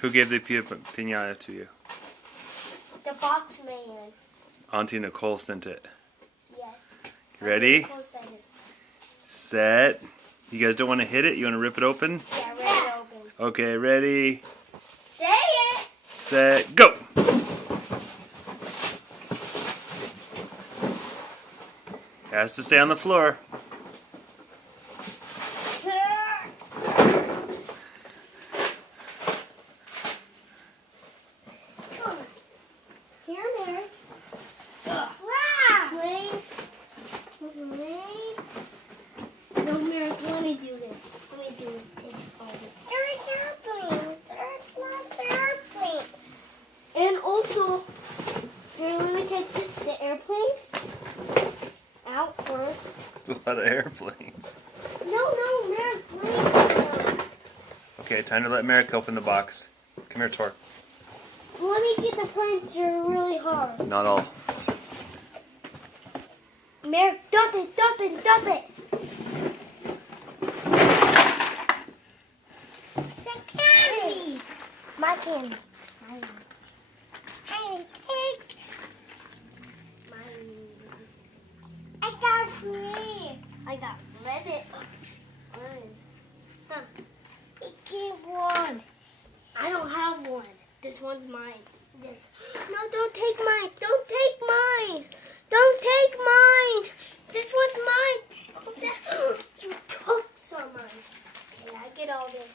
Who gave the piñata to you? The box man. Auntie Nicole sent it. Yes. Ready? Nicole sent it. Set. You guys don't want to hit it? You want to rip it open? Yeah, ready to open. Okay, ready, Say it! set, go! Has to stay on the floor. Here, Mary. Wow! Wait. No, Mary, let me do this. Let me do it. There's airplanes. There's lots of airplanes. And also, Mary, let me take the airplanes out first. There's a lot of airplanes. No, Mary, please. Okay, time to let Merrick open the box. Come here, Tor. Let me get the planes. They're really hard. Not all. Mary, dump it. Candy. My candy. Hey, take. I got free. I got lemon. Huh. Give one. I don't have one. This one's mine. This. No, don't take mine. Don't take mine. Don't take mine. This one's mine. You took some of mine. Okay, I get all this.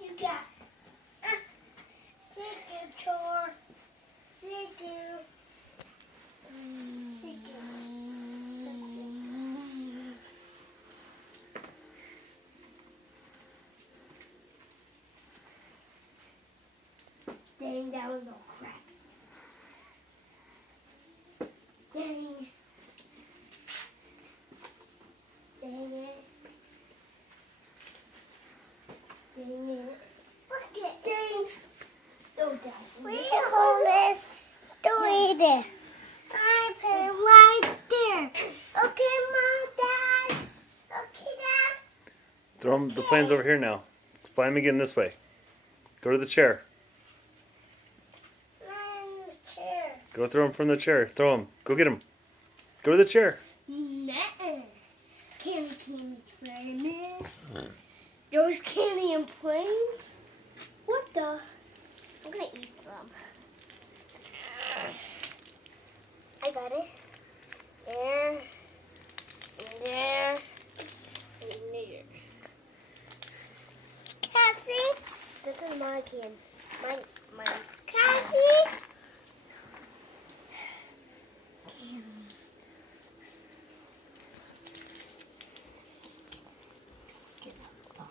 You got signature. Dang, that was all crap. Dang it. Look at dang. Oh, we hold this. Don't eat it. I put it right there. Okay, Mom, Dad. Okay, Dad. Throw the planes over here now. Fly them again this way. Go to the chair. Chair. Go throw them from the chair. Throw them. Go get them. Go to the chair. Nuh-uh. Candy planes. Those candy and planes? What the? I'm gonna eat them. I got it. There. There. There. Cassie? This is my candy. Mine. Cassie?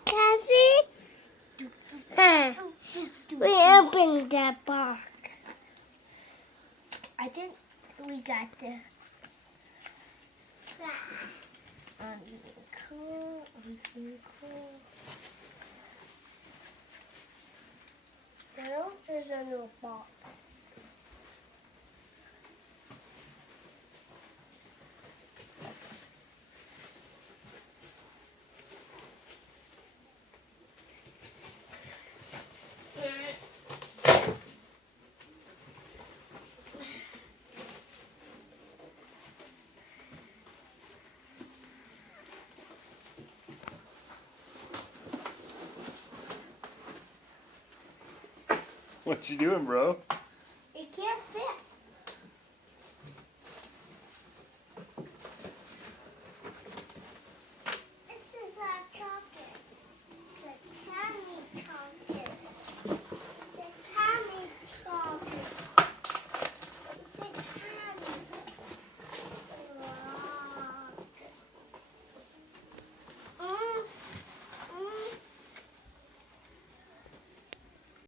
Cassie? We opened that box. I think we got the... Cool. Now there's a new box. What you doing, bro? It can't fit.